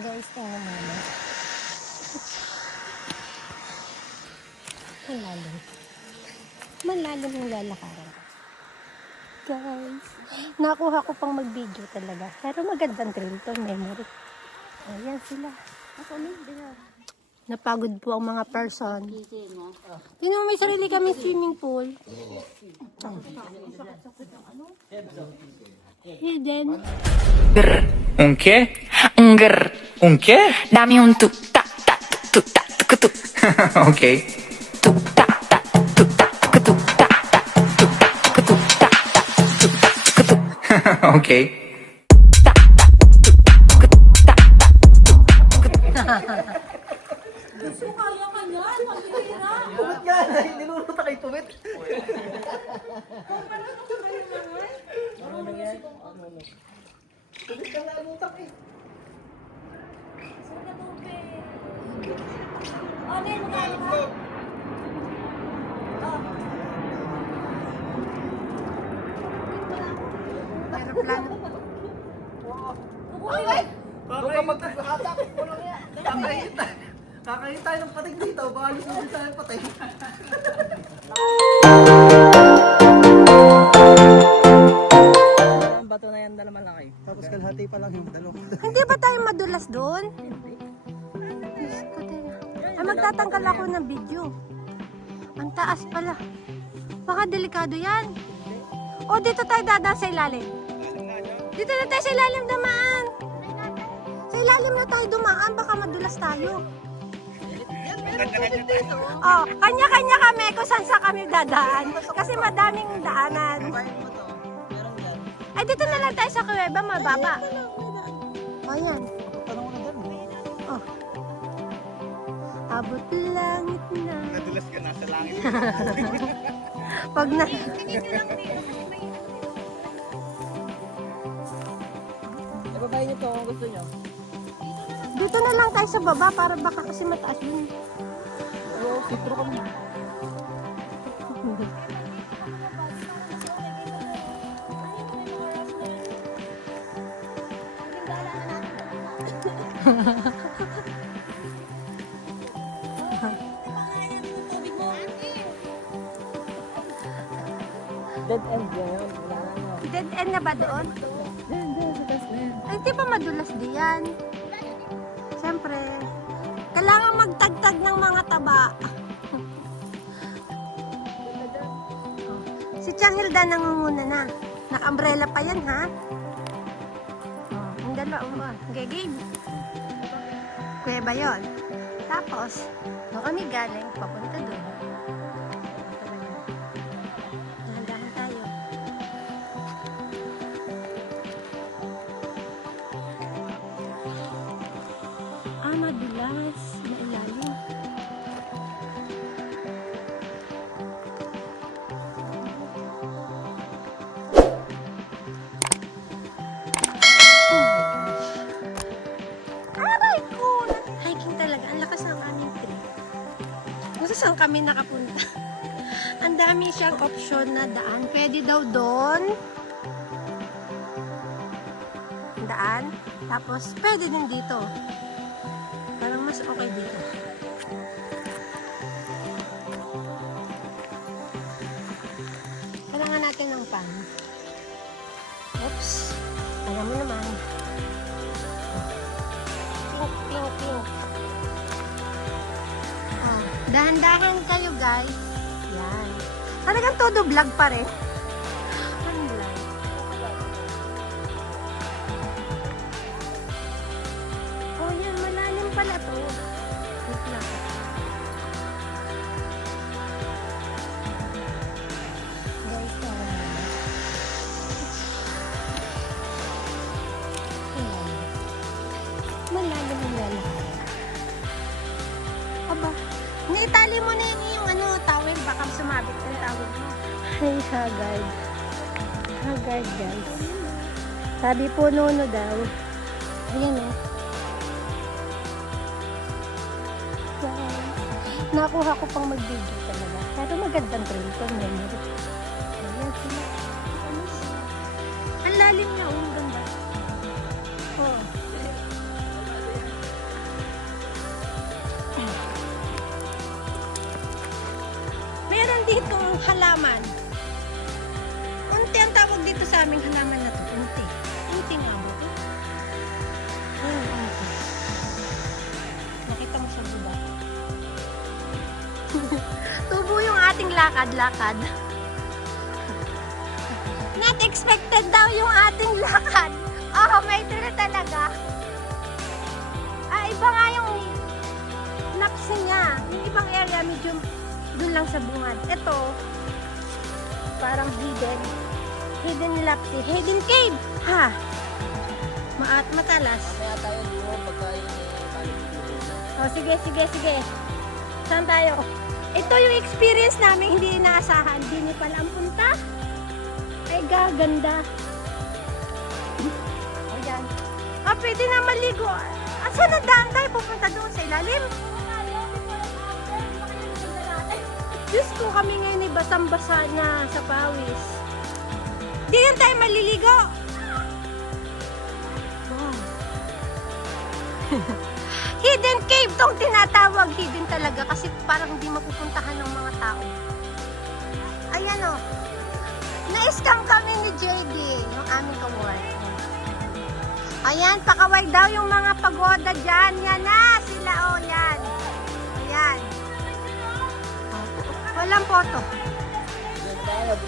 Guys, tingnan mo naman. Malalim. Malalim yung lalakaran. Guys, nakuha ko pang mag-video talaga. Pero magandang thrill to, memory. Ayan sila. Napagod po ang mga person. Tingnan mo, may sarili kami swimming pool. Hidden. ¿Un qué? ¿Un qué? Dame un tuk tak tak tuk tak tuk tuk Ok. tuk tak tak tuk tak tuk tuk tak tak tuk tak tuk tuk tak tak tuk tak tuk tuk Ok. tak tak tuk tak tuk tuk tak tak tuk tak tuk tuk. Tumit nga na, niluluta kay tumit. Tumit ka na lutak eh. Aeroplano. Doon ka magkakatak. Kakain tayo ng patig dito. Baka lususin tayo ng patig. Ang bato na yan, dalaman lang kayo. Tapos kalahati pa lang yung dalawa. Hindi ba tayo madulas doon? Diyos ko, teka. Ay, magtatanggal ako ng video. Ang taas pala. Baka delikado yan. O, dito tayo dadaan sa ilalim. Dito na tayo sa ilalim dumaan. Sa ilalim na tayo dumaan. Baka madulas tayo. Oh, kanya-kanya kami kung saan sa kami dadaan. Kasi madaming daanan. Ay, dito na lang tayo sa kuweba, mababa. O, yan. Oh. Abot langit na. Nadulas ka na sa langit. Pag na... Ibabayin niyo to kung gusto niyo. Dito na lang tayo sa baba para baka kasi mataas yun. Oo, sitro kami. Dead end yun. Dead end na ba doon? Ay, di ba madulas diyan? Siyempre, kailangan magtagtag ng mga taba. Si Chang Hilda nangunguna na. Naka-umbrella pa yan, ha? Ang dalawa, game. Kuya ba yun? Tapos, doon kami galing, papunta doon. Dahan-dahan tayo. Ah, madulas. Mailalim. Aray ko! Hiking talaga. Ang lakas ng aming trip. Kung saan kami nakapunta. Ang dami siyang option na daan. Pwede daw doon. Daan. Tapos, pwede din dito. Parang mas okay dito. Kailangan natin ng pan. Oops. Alam mo naman. Pink, pink, pink. Ah, dahan-dahan kayo, guys. Yan. Talagang todo vlog pa rin. Ano vlog? Oh, yan. Malalim pala to. Wait lang. Guys, malalim ang lalakaran. Aba, naitali mo na yung ano, towel. Baka sumabit ang towel mo. Ay, hagard. Hagard, guys. Sabi po Nono daw. Ayan o. Nakuha ko pang mag-video talaga. Pero magandang thrill to, memory. Ayan sila. Ang lalim niya, ang ganda. Oh. ditong halaman. Unti ang tawag dito sa aming halaman na to. Unti. Unti nga ba ito? Unti. Nakita mo sa buba. Tubo yung ating lakad-lakad. Not expected daw yung ating lakad. Oh, may trail talaga. Iba nga yung napsi niya. Yung ibang area, medyo dun lang sa bungad. Ito, parang hidden. Hidden lapsi. Hidden cave. Ha? Matalas. Mamaya tayo dito pagkain Oh, sige. Saan tayo? Ito yung experience namin hindi inaasahan. Hindi pala ang punta. Ay, gaganda. Ayan. Pwede na maligo. Saan ang daan tayo pupunta doon sa ilalim? Diyos ko, kami ngayon ay basang-basa na sa pawis. Di yan tayo maliligo. Wow. Hidden cave tong tinatawag. Hidden talaga kasi parang hindi mapupuntahan ng mga tao. Ayan o. Na-scam kami ni JD, yung aming kawork. Ayan, pakaway daw yung mga pagoda dyan. Yan na, sila o, yan. Ayan. Walang photo.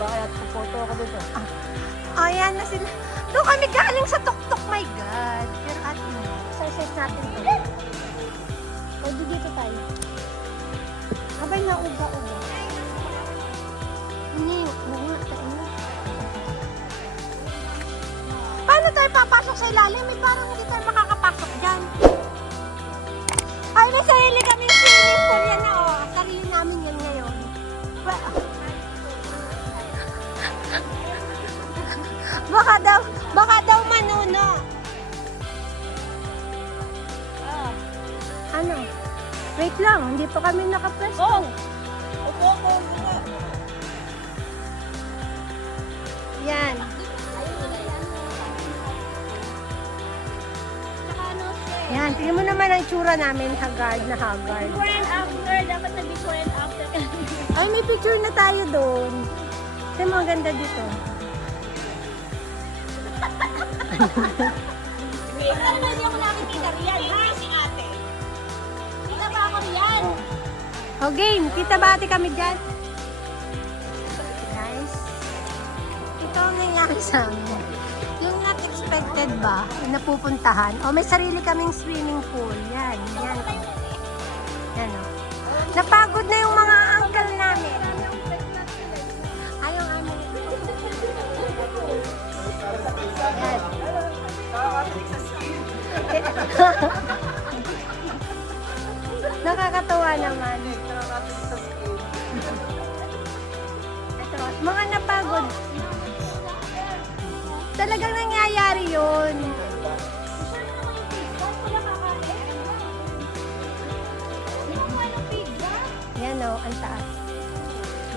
Bakit photo ako dito? Ayan na sila. Doon kami galing sa tuktok, my God. Pero atin, exercise natin to. O, di dito tayo. Abay na, uga-uga. Hindi, tayo. Paano tayo papasok sa ilalim? May parang hindi tayo makakapasok dyan. Ay, may sarili kami swimming pool. Yan na, oh. Sarili namin yan ngayon. Baka daw manuno. Ano? Wait lang, hindi pa kami nakapwesto. Opo. Yan. Yan, tingnan mo naman ang tsura namin, haggard na haggard. Before and after, dapat na before and after. Ay, may picture na tayo doon. Ito mo, ang ganda dito. Ano naman hindi ako nakikita riyan? Ha? Si ate. Kita ba ako riyan? O, game. Kita ba ate kami dyan? Guys, ito ang nangyari sa amin. Yung not expected ba, napupuntahan. O, may sarili kaming swimming pool. Yan. Yan o. Napagod na yung mga uncle namin. Ayaw amin. Yan. Nakakatawa naman. Ito, mga napagod. Talagang nangyayari yun. Yan o, ang taas.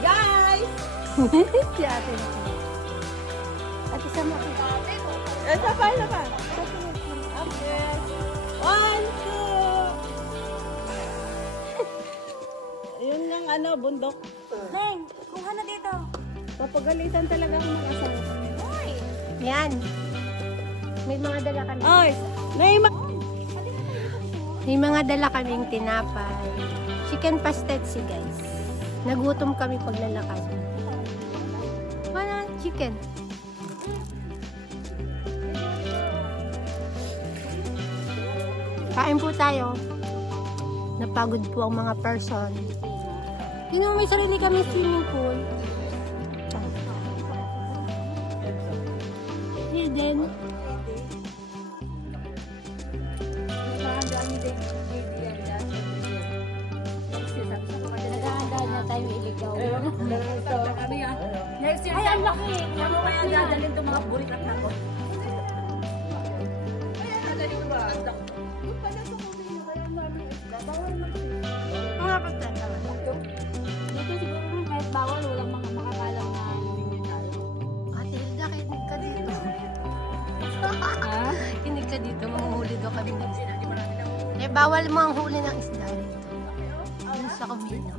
Guys! Si ate. Ate, sama ko. Isa pa. Okay. 1, 2. Yun yung bundok. Neng, kuha na dito. Papagalitan talaga ako ng asawa ko. Yan. May mga dala kami. Oy! May mga dala kaming tinapay. Chicken pastet si guys. Nagutom kami paglalakad. Wala, chicken. Kain po tayo. Napagod po ang mga person. Yun know, may sarili kami swimming pool. Hidden. Nag-aanda na tayo iligaw. Next year, ay, ang laki. Ano kaya dadalhin itong mga bulikat na ko? Mga pagtatawa. Dito siguro kahit bawal, walang mga makakalam na hindi tayo. Ate Hilda, kinig ka dito. Kinig ka dito, manghuli daw kami ng isda. Eh, bawal mo ang huli ng isda dito. Yun sa kumino.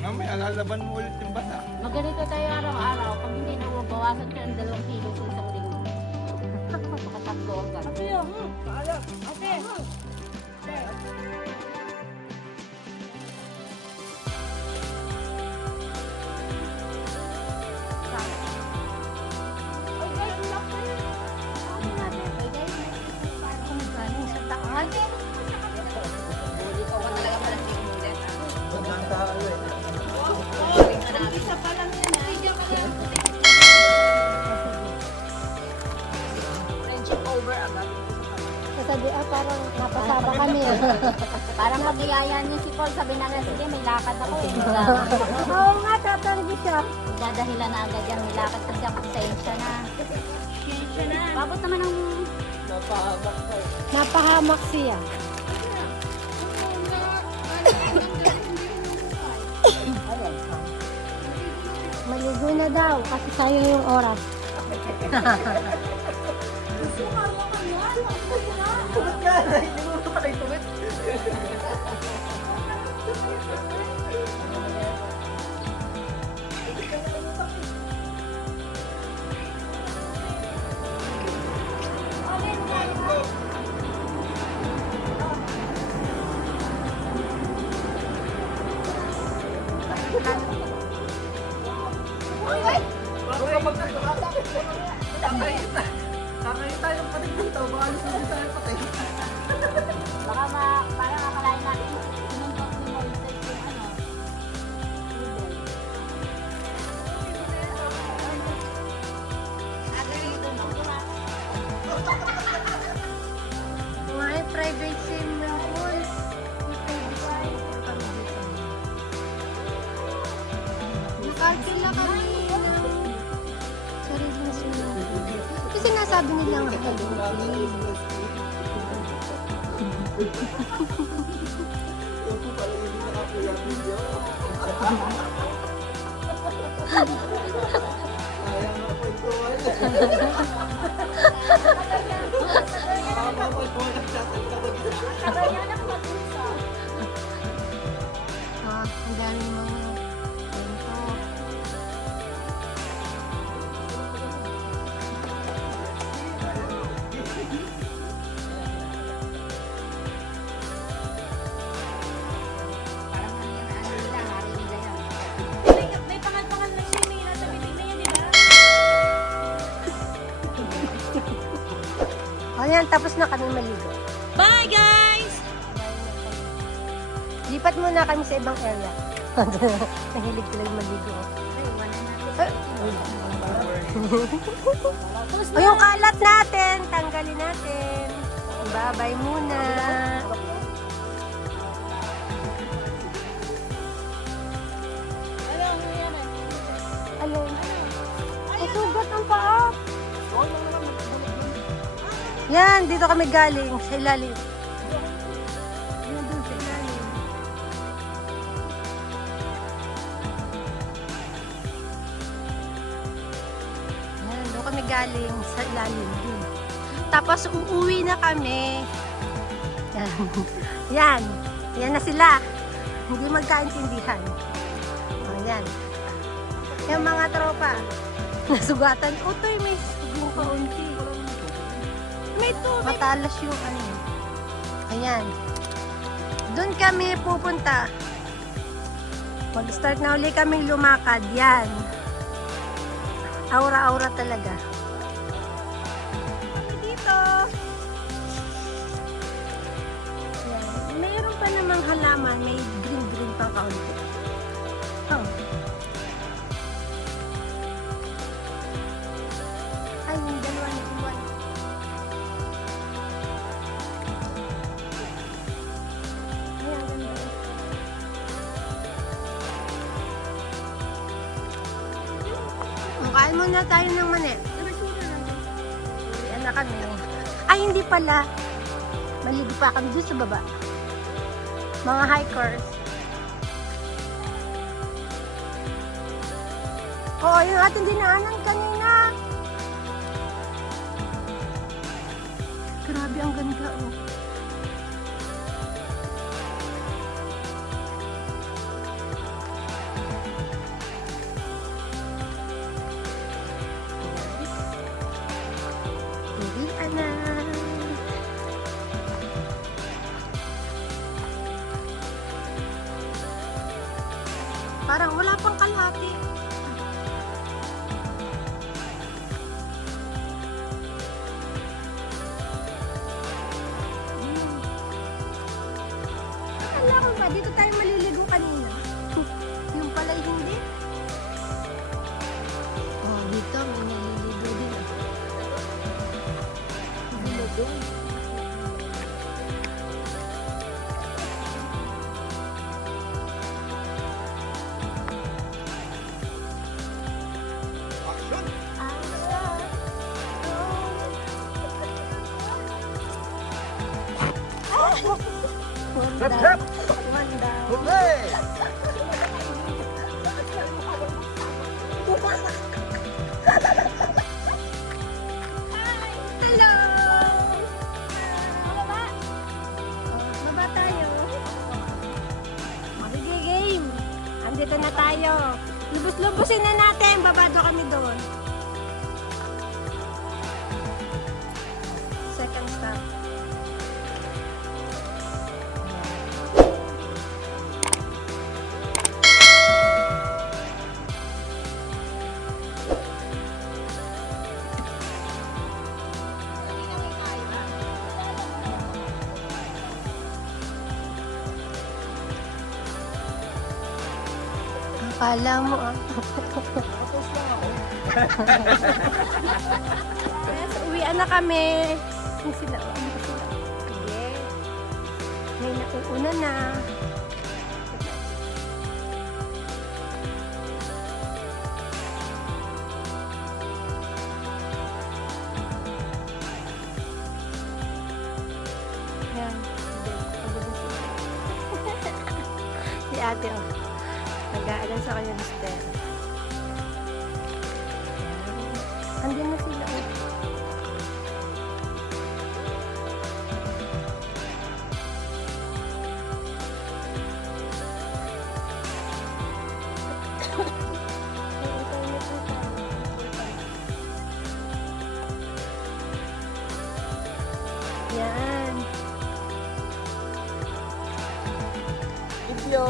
Mamaya, lalaban mo ulit yung bata. Maganito tayo araw-araw. Pag hindi na bawasan ka ng 2 kilo sa isang linggo. Makatatlo ang gano'n. Ate! Sa taas. Sabi, parang napasama kami. Parang magyayayan niyo si Paul. Sabi na nga, sige, may lakad ako eh. Oo nga, tatargi siya. Dadahilan na agad yan. May lakad kasi ako. Pasensya na. Pasensya na. Babot naman ang... Napahamak siya. Maligo na daw kasi sayang yung oras. Kakain tayo ng patig dito. Baka alis na tayo patay. Baka parang akalain natin sinuntok ni Moises yung ano. May private swimming pool. May private swimming pool kami dito. Nakakila kami ng sariling swimming pool. Kasi nasabi nilang hello. Ang daming mga kwento. Parang ano yung ano nila, hari nila yan. May pangal-pangal na swimming na sa bibig na yan, di ba? Ayan, tapos na kami maligo. Bye guys! Lipat muna kami sa ibang area. Nahilig sila maligo. O yung kalat natin, tanggalin natin. Babay muna. Alin? Ay, sugat ang paa. Yan, dito kami galing sa ilalim. Yan, doon sa ilalim. Yan, doon kami galing sa ilalim. Dun. Tapos uuwi na kami. Yan. Yan. Yan na sila. Hindi magkaintindihan. O, yan. Yung mga tropa. Nasugatan. Utoy, may sugong kaunti. May matalas yung ano. Ayan. Doon kami pupunta. Mag-start na uli kaming lumakad. Yan. Aura-aura talaga. Kami dito. Yan. Mayroon pa namang halaman. May green-green pang kaunti. Oh. Ay, yung dalawa na iwan. Ayan, ganda. Kain muna tayo ng mani. Ayan na kami. Ay, hindi pala. Maligo pa kami doon sa baba. Mga hikers. Oo, yung ating dinaanan kanina. Grabe, ang ganda, oh. Parang wala pang kalahati. Akala ko ba, dito tayo maliligo kanina. Yung pala'y hindi. Oh, dito may naliligo din. Naliligo. Hello! Baba! Baba tayo. Magiging. Andito na tayo. Lubos-lubosin na natin. Babado kami doon. Second stop. Akala mo ah. Yes, uwian na kami. Ano sila? Ano sila? Sige. May nauuna na. Yan. Si ate oh. Nag-aalan sa kanya mister. Andiyan na sila. Oh. Yan. Video.